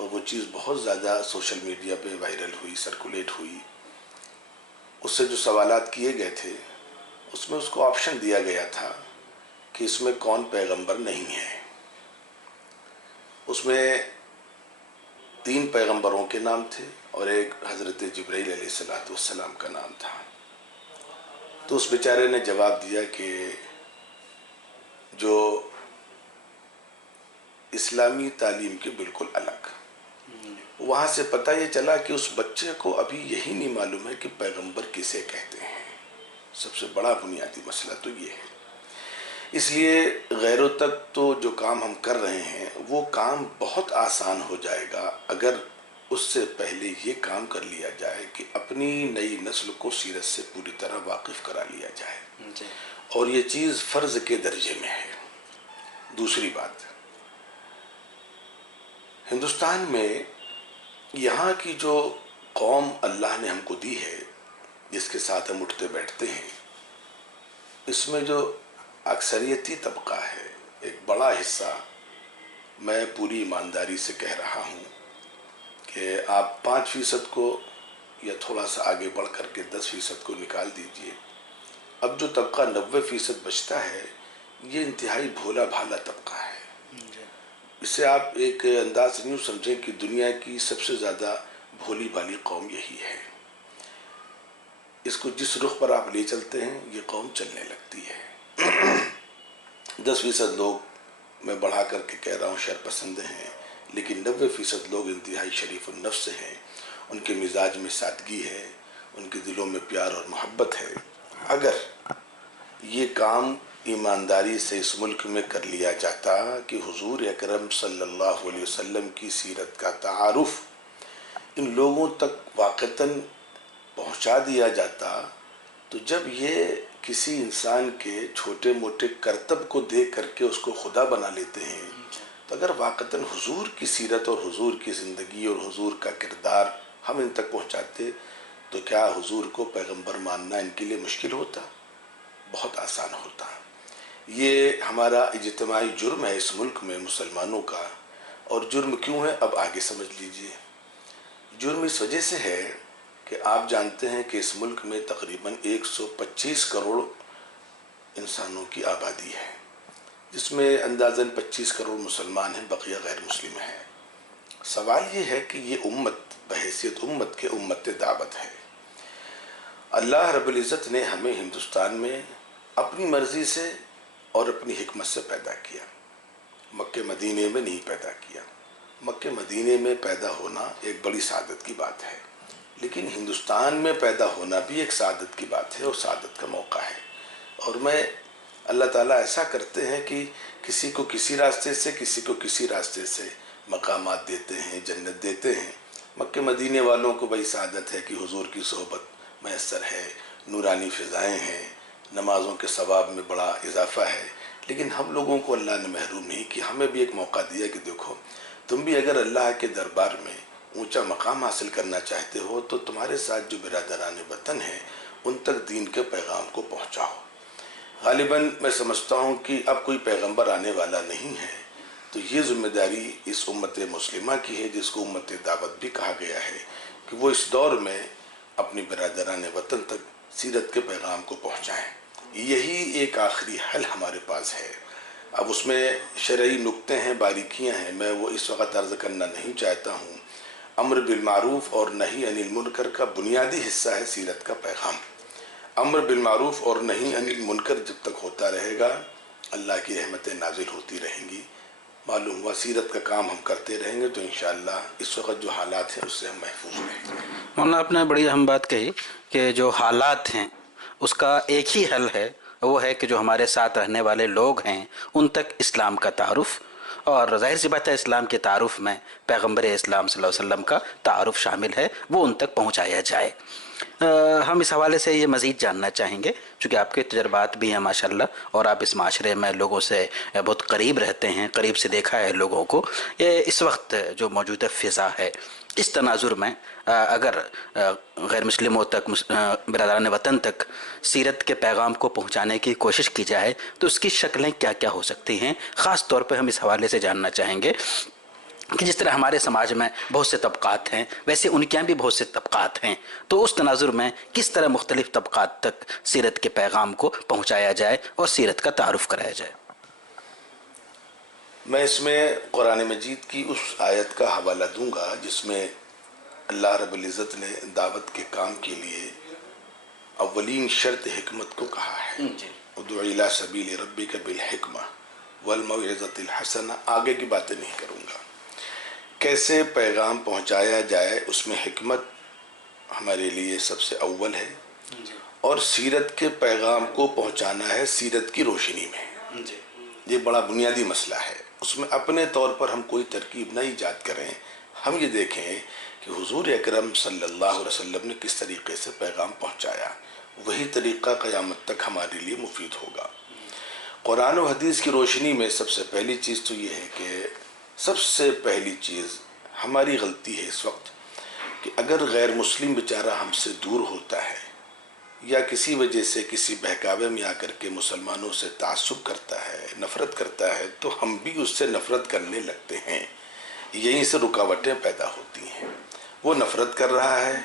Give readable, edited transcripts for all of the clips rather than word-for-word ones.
اور وہ چیز بہت زیادہ سوشل میڈیا پہ وائرل ہوئی، سرکولیٹ ہوئی. اس سے جو سوالات کیے گئے تھے اس میں اس کو آپشن دیا گیا تھا کہ اس میں کون پیغمبر نہیں ہے. اس میں 3 پیغمبروں کے نام تھے اور ایک حضرت جبرائیل علیہ السلام کا نام تھا. تو اس بیچارے نے جواب دیا کہ جو اسلامی تعلیم کے بالکل الگ. وہاں سے پتہ یہ چلا کہ اس بچے کو ابھی یہی نہیں معلوم ہے کہ پیغمبر کسے کہتے ہیں. سب سے بڑا بنیادی مسئلہ تو یہ ہے. اس لیے غیروں تک تو جو کام ہم کر رہے ہیں وہ کام بہت آسان ہو جائے گا اگر اس سے پہلے یہ کام کر لیا جائے کہ اپنی نئی نسل کو سیرت سے پوری طرح واقف کرا لیا جائے. اور یہ چیز فرض کے درجے میں ہے. دوسری بات، ہندوستان میں یہاں کی جو قوم اللہ نے ہم کو دی ہے، جس کے ساتھ ہم اٹھتے بیٹھتے ہیں، اس میں جو اکثریتی طبقہ ہے، ایک بڑا حصہ، میں پوری ایمانداری سے کہہ رہا ہوں کہ آپ 5% کو یا تھوڑا سا آگے بڑھ کر کے 10% کو نکال دیجئے. اب جو طبقہ 90% بچتا ہے یہ انتہائی بھولا بھالا طبقہ ہے. اس سے آپ ایک انداز یوں سمجھیں کہ دنیا کی سب سے زیادہ بھولی بھالی قوم یہی ہے. اس کو جس رخ پر آپ لے چلتے ہیں یہ قوم چلنے لگتی ہے. 10% لوگ میں بڑھا کر کے کہہ رہا ہوں شر پسند ہیں، لیکن 90% لوگ انتہائی شریف النفس ہیں. ان کے مزاج میں سادگی ہے، ان کے دلوں میں پیار اور محبت ہے. اگر یہ کام ایمانداری سے اس ملک میں کر لیا جاتا کہ حضور اکرم صلی اللہ علیہ وسلم کی سیرت کا تعارف ان لوگوں تک واقعتاً پہنچا دیا جاتا، تو جب یہ کسی انسان کے چھوٹے موٹے کرتب کو دیکھ کر کے اس کو خدا بنا لیتے ہیں، تو اگر واقعتاً حضور کی سیرت اور حضور کی زندگی اور حضور کا کردار ہم ان تک پہنچاتے تو کیا حضور کو پیغمبر ماننا ان کے لیے مشکل ہوتا؟ بہت آسان ہوتا. یہ ہمارا اجتماعی جرم ہے اس ملک میں مسلمانوں کا. اور جرم کیوں ہے اب آگے سمجھ لیجئے. جرم اس وجہ سے ہے کہ آپ جانتے ہیں کہ اس ملک میں تقریباً 125 کروڑ انسانوں کی آبادی ہے، جس میں اندازاً 25 کروڑ مسلمان ہیں، بقیہ غیر مسلم ہیں. سوال یہ ہے کہ یہ امت بحیثیت امت کے امت دعوت ہے. اللہ رب العزت نے ہمیں ہندوستان میں اپنی مرضی سے اور اپنی حکمت سے پیدا کیا. مکہ مدینے میں نہیں پیدا کیا. مکہ مدینے میں پیدا ہونا ایک بڑی سعادت کی بات ہے، لیکن ہندوستان میں پیدا ہونا بھی ایک سعادت کی بات ہے اور سعادت کا موقع ہے. اور میں اللہ تعالیٰ ایسا کرتے ہیں کہ کسی کو کسی راستے سے، کسی کو کسی راستے سے مقامات دیتے ہیں، جنت دیتے ہیں. مکہ مدینے والوں کو بڑی سعادت ہے کہ حضور کی صحبت میسر ہے، نورانی فضائیں ہیں، نمازوں کے ثواب میں بڑا اضافہ ہے. لیکن ہم لوگوں کو اللہ نے محروم نہیں کہ ہمیں بھی ایک موقع دیا کہ دیکھو تم بھی اگر اللہ کے دربار میں اونچا مقام حاصل کرنا چاہتے ہو تو تمہارے ساتھ جو برادران وطن ہیں ان تک دین کے پیغام کو پہنچاؤ. غالباً میں سمجھتا ہوں کہ اب کوئی پیغمبر آنے والا نہیں ہے، تو یہ ذمہ داری اس امت مسلمہ کی ہے جس کو امت دعوت بھی کہا گیا ہے کہ وہ اس دور میں اپنی برادران وطن تک سیرت کے پیغام کو پہنچائیں. یہی ایک آخری حل ہمارے پاس ہے. اب اس میں شرعی نکتے ہیں، باریکیاں ہیں، میں وہ اس وقت عرض کرنا نہیں چاہتا ہوں. امر بالمعروف اور نہی عن المنکر کا بنیادی حصہ ہے سیرت کا پیغام. امر بالمعروف اور نہی عن المنکر جب تک ہوتا رہے گا اللہ کی رحمتیں نازل ہوتی رہیں گی. معلوم ہوا سیرت کا کام ہم کرتے رہیں گے تو انشاءاللہ اس وقت جو حالات ہیں اس سے ہم محفوظ رہیں گے. مولانا آپ نے بڑی اہم بات کہی کہ جو حالات ہیں اس کا ایک ہی حل ہے، وہ ہے کہ جو ہمارے ساتھ رہنے والے لوگ ہیں ان تک اسلام کا تعارف، اور ظاہر سی بات ہے اسلام کے تعارف میں پیغمبر اسلام صلی اللہ علیہ وسلم کا تعارف شامل ہے، وہ ان تک پہنچایا جائے. ہم اس حوالے سے یہ مزید جاننا چاہیں گے چونکہ آپ کے تجربات بھی ہیں ماشاءاللہ، اور آپ اس معاشرے میں لوگوں سے بہت قریب رہتے ہیں، قریب سے دیکھا ہے لوگوں کو. اس وقت جو موجودہ فضا ہے اس تناظر میں اگر غیر مسلموں تک، برادران وطن تک سیرت کے پیغام کو پہنچانے کی کوشش کی جائے تو اس کی شکلیں کیا کیا ہو سکتی ہیں، خاص طور پہ ہم اس حوالے سے جاننا چاہیں گے کہ جس طرح ہمارے سماج میں بہت سے طبقات ہیں ویسے ان کے یہاں بھی بہت سے طبقات ہیں، تو اس تناظر میں کس طرح مختلف طبقات تک سیرت کے پیغام کو پہنچایا جائے اور سیرت کا تعارف کرایا جائے۔ میں اس میں قرآن مجید کی اس آیت کا حوالہ دوں گا جس میں اللہ رب العزت نے دعوت کے کام کے لیے اولین شرط حکمت کو کہا ہے، ادع الی سبیل ربک بالحکمہ والموعظۃ الحسنہ۔ آگے کی باتیں نہیں کروں گا، کیسے پیغام پہنچایا جائے اس میں حکمت ہمارے لیے سب سے اول ہے، اور سیرت کے پیغام کو پہنچانا ہے سیرت کی روشنی میں۔ یہ بڑا بنیادی مسئلہ ہے، اس میں اپنے طور پر ہم کوئی ترکیب نہ ایجاد کریں، ہم یہ دیکھیں کہ حضور اکرم صلی اللہ علیہ وسلم نے کس طریقے سے پیغام پہنچایا، وہی طریقہ قیامت تک ہمارے لیے مفید ہوگا۔ قرآن و حدیث کی روشنی میں سب سے پہلی چیز تو یہ ہے کہ سب سے پہلی چیز ہماری غلطی ہے اس وقت کہ اگر غیر مسلم بیچارہ ہم سے دور ہوتا ہے یا کسی وجہ سے کسی بہکاوے میں آ کر کے مسلمانوں سے تعصب کرتا ہے، نفرت کرتا ہے، تو ہم بھی اس سے نفرت کرنے لگتے ہیں، یہیں سے رکاوٹیں پیدا ہوتی ہیں۔ وہ نفرت کر رہا ہے،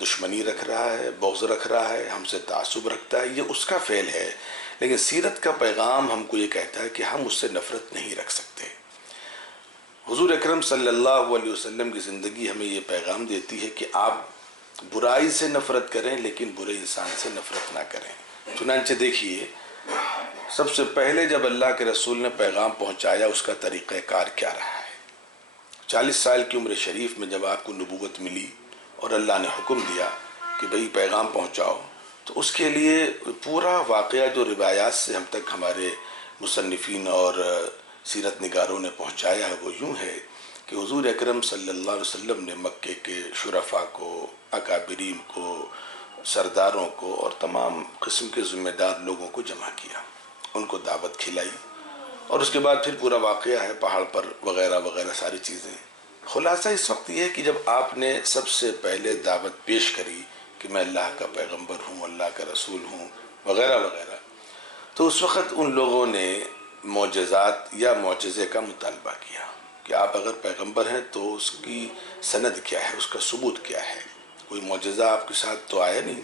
دشمنی رکھ رہا ہے، بغض رکھ رہا ہے، ہم سے تعصب رکھتا ہے، یہ اس کا فعل ہے، لیکن سیرت کا پیغام ہم کو یہ کہتا ہے کہ ہم اس سے نفرت نہیں رکھ سکتے۔ حضور اکرم صلی اللہ علیہ وسلم کی زندگی ہمیں یہ پیغام دیتی ہے کہ آپ برائی سے نفرت کریں لیکن برے انسان سے نفرت نہ کریں۔ چنانچہ دیکھیے سب سے پہلے جب اللہ کے رسول نے پیغام پہنچایا اس کا طریقہ کار کیا رہا ہے۔ 40 سال کی عمر شریف میں جب آپ کو نبوت ملی اور اللہ نے حکم دیا کہ بھئی پیغام پہنچاؤ، تو اس کے لیے پورا واقعہ جو روایات سے ہم تک ہمارے مصنفین اور سیرت نگاروں نے پہنچایا ہے وہ یوں ہے کہ حضور اکرم صلی اللہ علیہ وسلم نے مکے کے شرفاء کو، اکابرین کو، سرداروں کو اور تمام قسم کے ذمہ دار لوگوں کو جمع کیا، ان کو دعوت کھلائی، اور اس کے بعد پھر پورا واقعہ ہے پہاڑ پر وغیرہ وغیرہ ساری چیزیں۔ خلاصہ اس وقت یہ ہے کہ جب آپ نے سب سے پہلے دعوت پیش کری کہ میں اللہ کا پیغمبر ہوں، اللہ کا رسول ہوں وغیرہ وغیرہ، تو اس وقت ان لوگوں نے معجزات یا معجزے کا مطالبہ کیا کہ آپ اگر پیغمبر ہیں تو اس کی سند کیا ہے، اس کا ثبوت کیا ہے، کوئی معجزہ آپ کے ساتھ تو آیا نہیں۔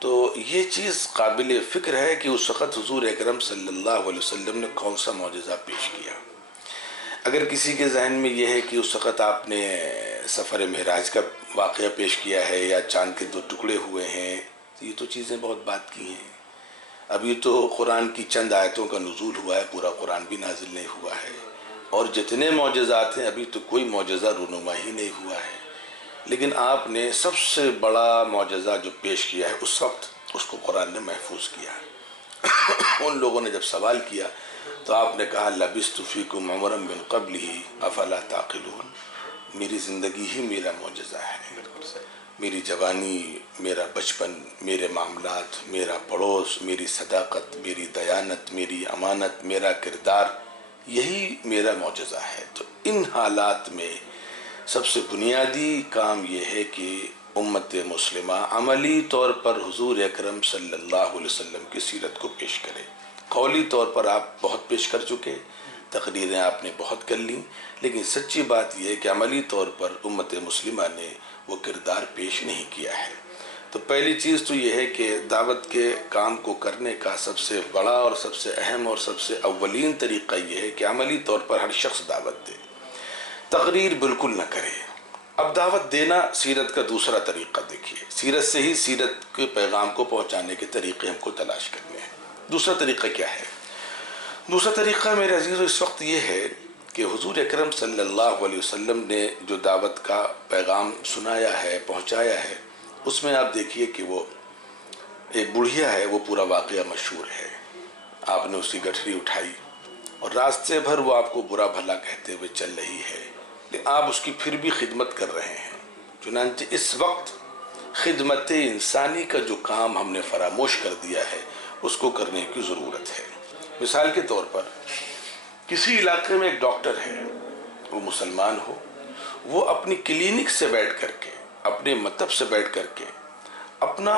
تو یہ چیز قابل فکر ہے کہ اس وقت حضور اکرم صلی اللہ علیہ وسلم نے کون سا معجزہ پیش کیا۔ اگر کسی کے ذہن میں یہ ہے کہ اس وقت آپ نے سفر معراج کا واقعہ پیش کیا ہے یا چاند کے 2 ٹکڑے ہوئے ہیں، یہ تو چیزیں بہت بات کی ہیں۔ ابھی تو قرآن کی چند آیتوں کا نزول ہوا ہے، پورا قرآن بھی نازل نہیں ہوا ہے، اور جتنے معجزات ہیں ابھی تو کوئی معجزہ رونما ہی نہیں ہوا ہے۔ لیکن آپ نے سب سے بڑا معجزہ جو پیش کیا ہے اس وقت، اس کو قرآن نے محفوظ کیا ہے۔ ان لوگوں نے جب سوال کیا تو آپ نے کہا لبثت فیکم عمرا من قبلہ افلا تعقلون، میری زندگی ہی میرا معجزہ ہے، میری جوانی، میرا بچپن، میرے معاملات، میرا پڑوس، میری صداقت، میری دیانت، میری امانت، میرا کردار، یہی میرا معجزہ ہے۔ تو ان حالات میں سب سے بنیادی کام یہ ہے کہ امت مسلمہ عملی طور پر حضور اکرم صلی اللہ علیہ وسلم کی سیرت کو پیش کرے۔ قولی طور پر آپ بہت پیش کر چکے، تقریریں آپ نے بہت کر لیں، لیکن سچی بات یہ ہے کہ عملی طور پر امت مسلمہ نے وہ کردار پیش نہیں کیا ہے۔ تو پہلی چیز تو یہ ہے کہ دعوت کے کام کو کرنے کا سب سے بڑا اور سب سے اہم اور سب سے اولین طریقہ یہ ہے کہ عملی طور پر ہر شخص دعوت دے، تقریر بالکل نہ کرے۔ اب دعوت دینا، سیرت کا دوسرا طریقہ دیکھیے، سیرت سے ہی سیرت کے پیغام کو پہنچانے کے طریقے ہم کو تلاش کرنے ہیں۔ دوسرا طریقہ کیا ہے؟ دوسرا طریقہ میرے عزیزو اس وقت یہ ہے کہ حضور اکرم صلی اللہ علیہ وسلم نے جو دعوت کا پیغام سنایا ہے، پہنچایا ہے، اس میں آپ دیکھیے کہ وہ ایک بڑھیا ہے، وہ پورا واقعہ مشہور ہے۔ آپ نے اس کی گٹھری اٹھائی اور راستے بھر وہ آپ کو برا بھلا کہتے ہوئے چل رہی ہے، لیکن آپ اس کی پھر بھی خدمت کر رہے ہیں۔ چنانچہ اس وقت خدمت انسانی کا جو کام ہم نے فراموش کر دیا ہے اس کو کرنے کی ضرورت ہے۔ مثال کے طور پر کسی علاقے میں ایک ڈاکٹر ہے، وہ مسلمان ہو، وہ اپنی کلینک سے بیٹھ کر کے، اپنے مکتب سے بیٹھ کر کے اپنا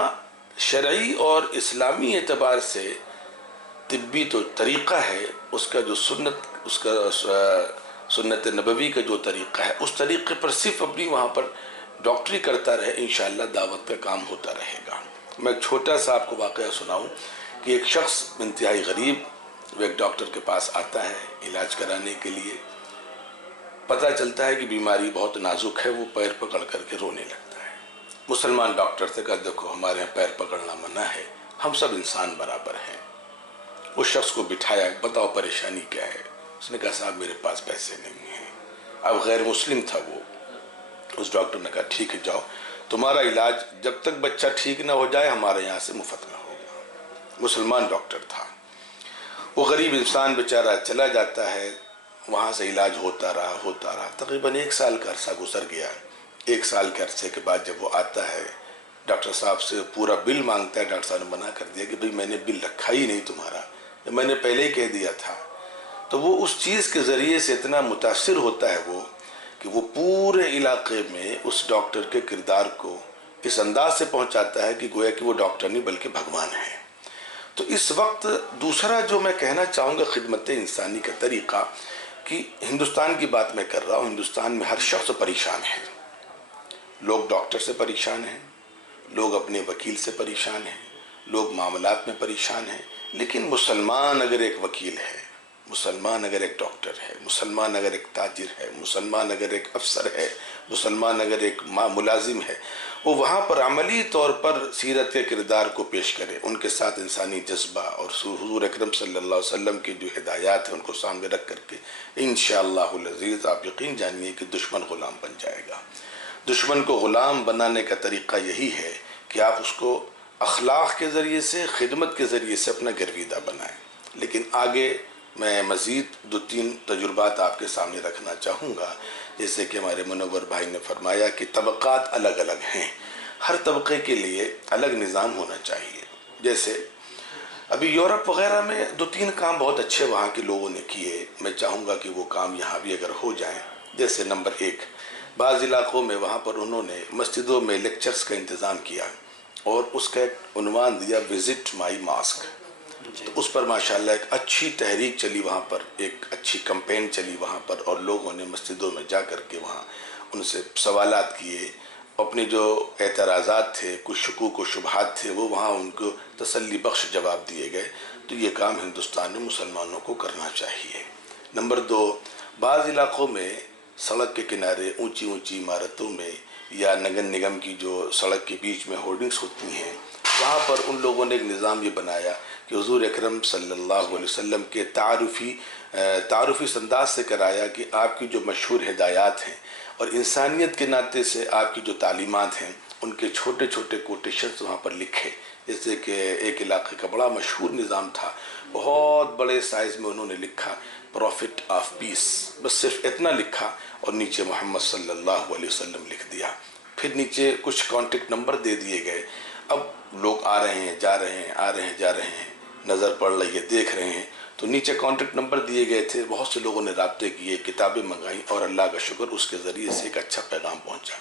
شرعی اور اسلامی اعتبار سے طبی تو طریقہ ہے، اس کا جو سنت، اس کا سنت نبوی کا جو طریقہ ہے اس طریقے پر صرف اپنی وہاں پر ڈاکٹری کرتا رہے، انشاءاللہ دعوت کا کام ہوتا رہے گا۔ میں ایک چھوٹا سا آپ کو واقعہ سناؤں کہ ایک شخص انتہائی غریب وہ ایک ڈاکٹر کے پاس آتا ہے علاج کرانے کے لیے، پتہ چلتا ہے کہ بیماری بہت نازک ہے، وہ پیر پکڑ کر کے رونے لگتا ہے۔ مسلمان ڈاکٹر سے کہا دیکھو ہمارے یہاں پیر پکڑنا منع ہے، ہم سب انسان برابر ہیں۔ اس شخص کو بٹھایا، بتاؤ پریشانی کیا ہے؟ اس نے کہا صاحب میرے پاس پیسے نہیں ہیں۔ اب غیر مسلم تھا وہ۔ اس ڈاکٹر نے کہا ٹھیک ہے جاؤ، تمہارا علاج جب تک بچہ ٹھیک نہ ہو جائے ہمارے یہاں سے مفت میں ہوگا۔ مسلمان ڈاکٹر تھا۔ وہ غریب انسان بیچارہ چلا جاتا ہے، وہاں سے علاج ہوتا رہا تقریباً 1 سال کا عرصہ گزر گیا۔ 1 سال کے عرصے کے بعد جب وہ آتا ہے ڈاکٹر صاحب سے پورا بل مانگتا ہے، ڈاکٹر صاحب نے منع کر دیا کہ بھئی میں نے بل رکھا ہی نہیں تمہارا، میں نے پہلے ہی کہہ دیا تھا۔ تو وہ اس چیز کے ذریعے سے اتنا متاثر ہوتا ہے وہ کہ وہ پورے علاقے میں اس ڈاکٹر کے کردار کو اس انداز سے پہنچاتا ہے کہ گویا کہ وہ ڈاکٹر نہیں بلکہ بھگوان ہے۔ تو اس وقت دوسرا جو میں کہنا چاہوں گا خدمت انسانی کا طریقہ، کہ ہندوستان کی بات میں کر رہا ہوں، ہندوستان میں ہر شخص پریشان ہے۔ لوگ ڈاکٹر سے پریشان ہیں، لوگ اپنے وکیل سے پریشان ہیں، لوگ معاملات میں پریشان ہیں، لیکن مسلمان اگر ایک وکیل ہے، مسلمان اگر ایک ڈاکٹر ہے، مسلمان اگر ایک تاجر ہے، مسلمان اگر ایک افسر ہے، مسلمان اگر ایک ملازم ہے، وہ وہاں پر عملی طور پر سیرت کے کردار کو پیش کرے، ان کے ساتھ انسانی جذبہ اور حضور اکرم صلی اللہ علیہ وسلم کی جو ہدایات ہیں ان کو سامنے رکھ کر کے انشاءاللہ العزیز آپ یقین جانیے کہ دشمن غلام بن جائے گا۔ دشمن کو غلام بنانے کا طریقہ یہی ہے کہ آپ اس کو اخلاق کے ذریعے سے، خدمت کے ذریعے سے اپنا گرویدہ بنائیں۔ لیکن آگے میں مزید 2-3 تجربات آپ کے سامنے رکھنا چاہوں گا، جیسے کہ ہمارے منور بھائی نے فرمایا کہ طبقات الگ الگ ہیں، ہر طبقے کے لیے الگ نظام ہونا چاہیے۔ جیسے ابھی یورپ وغیرہ میں 2-3 کام بہت اچھے وہاں کے لوگوں نے کیے، میں چاہوں گا کہ وہ کام یہاں بھی اگر ہو جائیں۔ جیسے نمبر 1، بعض علاقوں میں وہاں پر انہوں نے مسجدوں میں لیکچرز کا انتظام کیا اور اس کا ایک عنوان دیا وزٹ مائی ماسک۔ تو اس پر ماشاءاللہ ایک اچھی تحریک چلی وہاں پر، ایک اچھی کمپین چلی وہاں پر، اور لوگوں نے مسجدوں میں جا کر کے وہاں ان سے سوالات کیے، اپنے جو اعتراضات تھے، کچھ شکوک و شبہات تھے، وہ وہاں ان کو تسلی بخش جواب دیے گئے۔ تو یہ کام ہندوستان میں مسلمانوں کو کرنا چاہیے۔ نمبر 2، بعض علاقوں میں سڑک کے کنارے اونچی اونچی عمارتوں میں یا نگر نگم کی جو سڑک کے بیچ میں ہورڈنگز ہوتی ہیں، وہاں پر ان لوگوں نے ایک نظام یہ بنایا کہ حضور اکرم صلی اللہ علیہ وسلم کے تعارفی انداز سے کرایا کہ آپ کی جو مشہور ہدایات ہیں اور انسانیت کے ناطے سے آپ کی جو تعلیمات ہیں ان کے چھوٹے چھوٹے کوٹیشنز وہاں پر لکھے۔ جیسے کہ ایک علاقے کا بڑا مشہور نظام تھا، بہت بڑے سائز میں انہوں نے لکھا پروفٹ آف پیس، بس صرف اتنا لکھا اور نیچے محمد صلی اللہ علیہ وسلم لکھ دیا۔ پھر نیچے کچھ کانٹیکٹ نمبر دے دیے گئے۔ اب لوگ آ رہے ہیں جا رہے ہیں، آ رہے ہیں جا رہے ہیں، نظر پڑ رہی ہے، دیکھ رہے ہیں، تو نیچے کانٹیکٹ نمبر دیے گئے تھے۔ بہت سے لوگوں نے رابطے کیے، کتابیں منگائیں، اور اللہ کا شکر اس کے ذریعے سے ایک اچھا پیغام پہنچا۔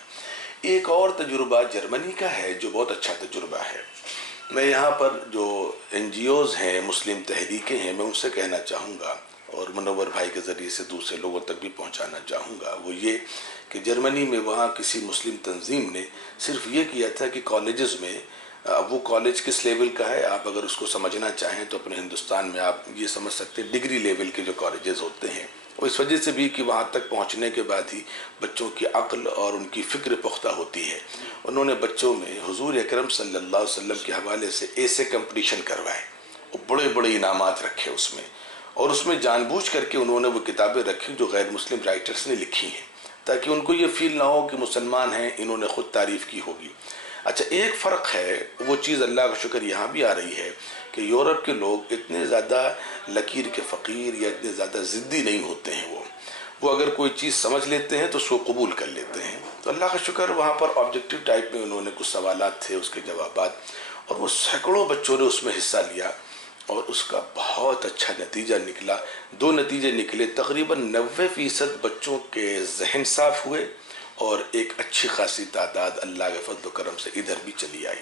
ایک اور تجربہ جرمنی کا ہے جو بہت اچھا تجربہ ہے۔ میں یہاں پر جو NGOs ہیں، مسلم تحریکیں ہیں، میں ان سے کہنا چاہوں گا اور منور بھائی کے ذریعے سے دوسرے لوگوں تک بھی پہنچانا چاہوں گا، وہ یہ کہ جرمنی میں وہاں کسی مسلم تنظیم نے صرف یہ کیا تھا کہ کالجز میں، وہ کالج کس لیول کا ہے آپ اگر اس کو سمجھنا چاہیں تو اپنے ہندوستان میں آپ یہ سمجھ سکتے ہیں ڈگری لیول کے جو کالجز ہوتے ہیں، اور اس وجہ سے بھی کہ وہاں تک پہنچنے کے بعد ہی بچوں کی عقل اور ان کی فکر پختہ ہوتی ہے۔ انہوں نے بچوں میں حضور اکرم صلی اللہ علیہ وسلم کے حوالے سے ایسے کمپٹیشن کروائے اور بڑے بڑے انعامات رکھے اس میں، اور اس میں جان بوجھ کر کے انہوں نے وہ کتابیں رکھی جو غیر مسلم رائٹرز نے لکھی ہیں، تاکہ ان کو یہ فیل نہ ہو کہ مسلمان ہیں، انہوں نے خود تعریف کی ہوگی۔ اچھا، ایک فرق ہے، وہ چیز اللہ کا شکر یہاں بھی آ رہی ہے کہ یورپ کے لوگ اتنے زیادہ لکیر کے فقیر یا اتنے زیادہ ضدی نہیں ہوتے ہیں۔ وہ اگر کوئی چیز سمجھ لیتے ہیں تو اس کو قبول کر لیتے ہیں۔ تو اللہ کا شکر وہاں پر آبجیکٹیو ٹائپ میں انہوں نے کچھ سوالات تھے، اس کے جوابات، اور وہ سینکڑوں بچوں نے اس میں حصہ لیا اور اس کا بہت اچھا نتیجہ نکلا۔ 2 نتیجے نکلے، تقریباً 90% بچوں کے ذہن صاف ہوئے اور ایک اچھی خاصی تعداد اللہ کے فضل و کرم سے ادھر بھی چلی آئی۔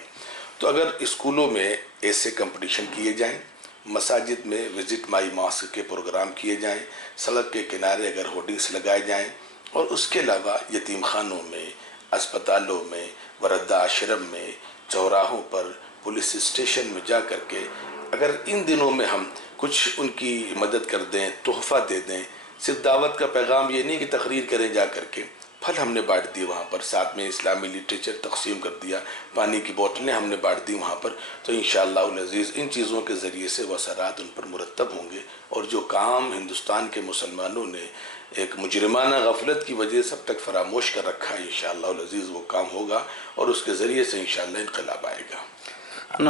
تو اگر اسکولوں میں ایسے کمپٹیشن کیے جائیں، مساجد میں وزٹ مائی ماسک کے پروگرام کیے جائیں، سڑک کے کنارے اگر ہورڈنگس لگائے جائیں، اور اس کے علاوہ یتیم خانوں میں، اسپتالوں میں، وردہ آشرم میں، چوراہوں پر، پولیس اسٹیشن میں جا کر کے اگر ان دنوں میں ہم کچھ ان کی مدد کر دیں، تحفہ دے دیں، صرف دعوت کا پیغام یہ نہیں کہ تقریر کریں جا کر کے، پھل ہم نے بانٹ دی وہاں پر، ساتھ میں اسلامی لٹریچر تقسیم کر دیا، پانی کی بوتلیں ہم نے بانٹ دی وہاں پر، تو انشاءاللہ العزیز ان چیزوں کے ذریعے سے وہ اثرات ان پر مرتب ہوں گے، اور جو کام ہندوستان کے مسلمانوں نے ایک مجرمانہ غفلت کی وجہ سے اب تک فراموش کر رکھا ہے، انشاءاللہ العزیز وہ کام ہوگا، اور اس کے ذریعے سے انشاءاللہ انقلاب آئے گا۔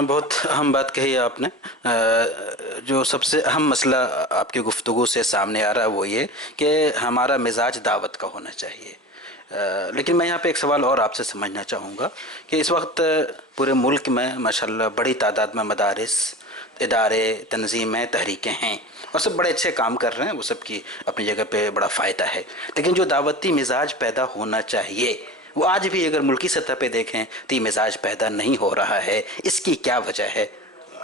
بہت اہم بات کہی ہے آپ نے۔ جو سب سے اہم مسئلہ آپ کی گفتگو سے سامنے آ رہا ہے وہ یہ کہ ہمارا مزاج دعوت کا ہونا چاہیے، لیکن میں یہاں پہ ایک سوال اور آپ سے سمجھنا چاہوں گا کہ اس وقت پورے ملک میں ماشاءاللہ بڑی تعداد میں مدارس، ادارے، تنظیمیں، تحریکیں ہیں، اور سب بڑے اچھے کام کر رہے ہیں، وہ سب کی اپنی جگہ پہ بڑا فائدہ ہے، لیکن جو دعوتی مزاج پیدا ہونا چاہیے وہ آج بھی اگر ملکی سطح پہ دیکھیں تو یہ مزاج پیدا نہیں ہو رہا ہے، اس کی کیا وجہ ہے؟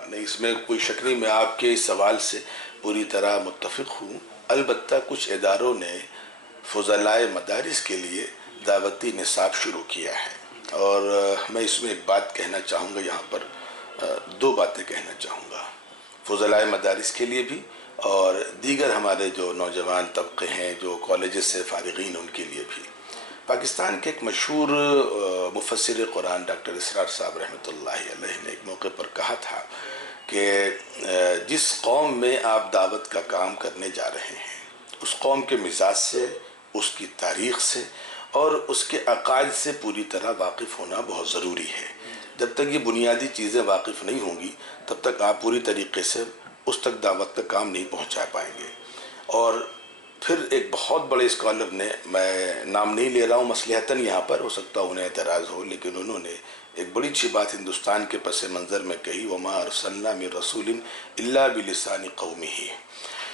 نہیں، اس میں کوئی شک نہیں، میں آپ کے اس سوال سے پوری طرح متفق ہوں۔ البتہ کچھ اداروں نے فضلائے مدارس کے لیے دعوتی نصاب شروع کیا ہے، اور میں اس میں ایک بات کہنا چاہوں گا، یہاں پر دو باتیں کہنا چاہوں گا، فضلائے مدارس کے لیے بھی اور دیگر ہمارے جو نوجوان طبقے ہیں جو کالجز سے فارغین ان کے لیے بھی۔ پاکستان کے ایک مشہور مفسر قرآن ڈاکٹر اسرار صاحب رحمۃ اللہ علیہ نے ایک موقع پر کہا تھا کہ جس قوم میں آپ دعوت کا کام کرنے جا رہے ہیں اس قوم کے مزاج سے، اس کی تاریخ سے اور اس کے عقائد سے پوری طرح واقف ہونا بہت ضروری ہے۔ جب تک یہ بنیادی چیزیں واقف نہیں ہوں گی تب تک آپ پوری طریقے سے اس تک دعوت کا کام نہیں پہنچا پائیں گے۔ اور پھر ایک بہت بڑے اسکالر نے، میں نام نہیں لے رہا ہوں مصلحتاً یہاں پر، ہو سکتا انہیں اعتراض ہو، لیکن انہوں نے ایک بڑی اچھی بات ہندوستان کے پس منظر میں کہی، وَمَا أَرْسَلْنَا مِن رَسُولٍ إِلَّا بِلِسَانِ قَوْمِهِ،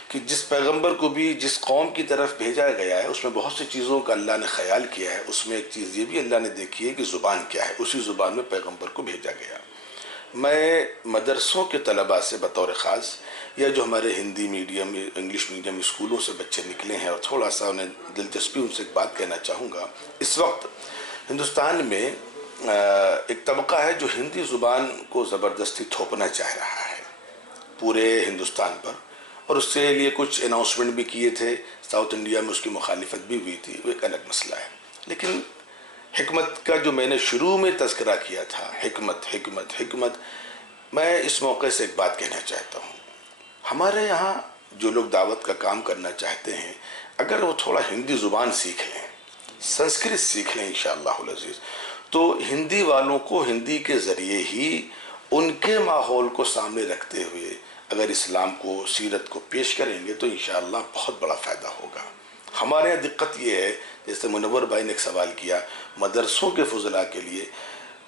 کہ جس پیغمبر کو بھی جس قوم کی طرف بھیجا گیا ہے اس میں بہت سی چیزوں کا اللہ نے خیال کیا ہے، اس میں ایک چیز یہ بھی اللہ نے دیکھی ہے کہ زبان کیا ہے، اسی زبان میں پیغمبر کو بھیجا گیا۔ میں مدرسوں کے طلباء سے بطور خاص، یا جو ہمارے ہندی میڈیم، انگلش میڈیم اسکولوں سے بچے نکلے ہیں اور تھوڑا سا انہیں دلچسپی ان سے ایک بات کہنا چاہوں گا، اس وقت ہندوستان میں ایک طبقہ ہے جو ہندی زبان کو زبردستی تھوپنا چاہ رہا ہے پورے ہندوستان پر، اور اس کے لیے کچھ اناؤنسمنٹ بھی کیے تھے، ساؤتھ انڈیا میں اس کی مخالفت بھی ہوئی تھی، وہ ایک الگ مسئلہ ہے۔ لیکن حکمت کا جو میں نے شروع میں تذکرہ کیا تھا، حکمت حکمت حکمت، میں اس موقع سے ایک بات کہنا چاہتا ہوں، ہمارے یہاں جو لوگ دعوت کا کام کرنا چاہتے ہیں اگر وہ تھوڑا ہندی زبان سیکھ لیں، سنسکرت سیکھ لیں انشاءاللہ العزیز، تو ہندی والوں کو ہندی کے ذریعے ہی ان کے ماحول کو سامنے رکھتے ہوئے اگر اسلام کو، سیرت کو پیش کریں گے تو انشاءاللہ بہت بڑا فائدہ ہوگا۔ ہمارے یہاں دقت یہ ہے، جیسے منور بھائی نے ایک سوال کیا مدرسوں کے فضلاء کے لیے،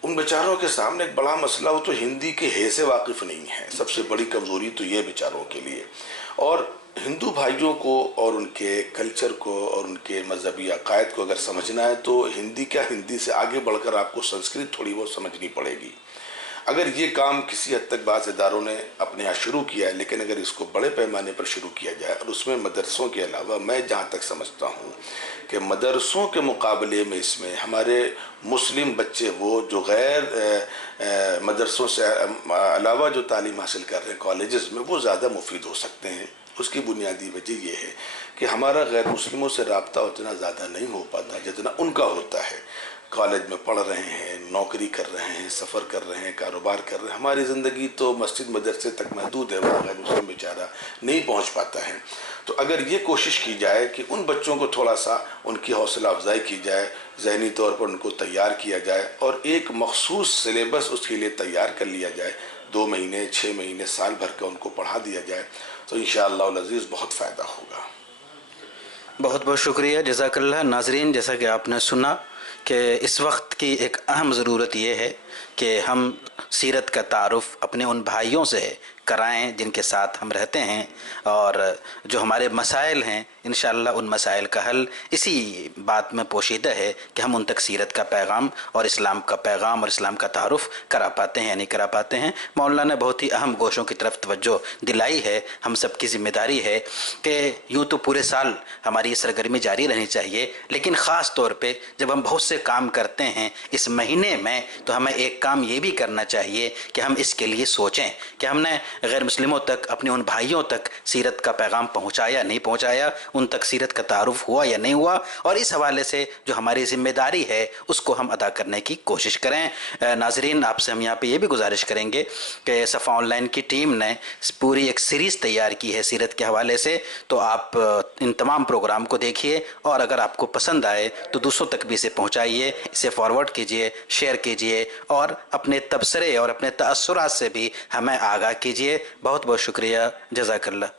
ان بیچاروں کے سامنے ایک بڑا مسئلہ، وہ تو ہندی کے ہے سے واقف نہیں ہے، سب سے بڑی کمزوری تو یہ بیچاروں کے لیے۔ اور ہندو بھائیوں کو اور ان کے کلچر کو اور ان کے مذہبی عقائد کو اگر سمجھنا ہے تو ہندی کیا، ہندی سے آگے بڑھ کر آپ کو سنسکرت تھوڑی بہت سمجھنی پڑے گی۔ اگر یہ کام کسی حد تک بعض اداروں نے اپنے ہاں شروع کیا ہے، لیکن اگر اس کو بڑے پیمانے پر شروع کیا جائے اور اس میں مدرسوں کے علاوہ، میں جہاں تک سمجھتا ہوں کہ مدرسوں کے مقابلے میں اس میں ہمارے مسلم بچے، وہ جو غیر مدرسوں سے علاوہ جو تعلیم حاصل کر رہے ہیں کالجز میں، وہ زیادہ مفید ہو سکتے ہیں۔ اس کی بنیادی وجہ یہ ہے کہ ہمارا غیر مسلموں سے رابطہ اتنا زیادہ نہیں ہو پاتا جتنا ان کا ہوتا ہے۔ کالج میں پڑھ رہے ہیں، نوکری کر رہے ہیں، سفر کر رہے ہیں، کاروبار کر رہے ہیں، ہماری زندگی تو مسجد مدرسے تک محدود ہے، وہ غیر مسلم بیچارہ نہیں پہنچ پاتا ہے۔ تو اگر یہ کوشش کی جائے کہ ان بچوں کو تھوڑا سا ان کی حوصلہ افزائی کی جائے، ذہنی طور پر ان کو تیار کیا جائے اور ایک مخصوص سلیبس اس کے لیے تیار کر لیا جائے، 2 مہینے، 6 مہینے، سال بھر کا ان کو پڑھا دیا جائے، تو انشاءاللہ العزیز بہت فائدہ ہوگا۔ بہت بہت شکریہ، جزاک اللہ۔ ناظرین، جیسا کہ آپ نے سنا کہ اس وقت کی ایک اہم ضرورت یہ ہے کہ ہم سیرت کا تعارف اپنے ان بھائیوں سے کرائیں جن کے ساتھ ہم رہتے ہیں، اور جو ہمارے مسائل ہیں انشاءاللہ ان مسائل کا حل اسی بات میں پوشیدہ ہے کہ ہم ان تک سیرت کا پیغام اور اسلام کا پیغام اور اسلام کا تعارف کرا پاتے ہیں یا نہیں کرا پاتے ہیں۔ مولانا نے بہت ہی اہم گوشوں کی طرف توجہ دلائی ہے۔ ہم سب کی ذمہ داری ہے کہ یوں تو پورے سال ہماری یہ سرگرمی جاری رہنی چاہیے، لیکن خاص طور پہ جب ہم بہت سے کام کرتے ہیں اس مہینے میں، تو ہمیں ایک کام یہ بھی کرنا چاہیے کہ ہم اس کے لیے سوچیں کہ ہم نے غیر مسلموں تک، اپنے ان بھائیوں تک سیرت کا پیغام پہنچایا نہیں پہنچایا، ان تک سیرت کا تعارف ہوا یا نہیں ہوا، اور اس حوالے سے جو ہماری ذمہ داری ہے اس کو ہم ادا کرنے کی کوشش کریں۔ ناظرین، آپ سے ہم یہاں پہ یہ بھی گزارش کریں گے کہ صفا آن لائن کی ٹیم نے پوری ایک سیریز تیار کی ہے سیرت کے حوالے سے، تو آپ ان تمام پروگرام کو دیکھیے، اور اگر آپ کو پسند آئے تو دوسروں تک بھی اسے پہنچائیے، اسے فارورڈ کیجیے، شیئر کیجیے، اور اپنے تبصرے اور اپنے تاثرات سے بھی ہمیں آگاہ کیجیے۔ بہت بہت شکریہ، جزاک اللہ۔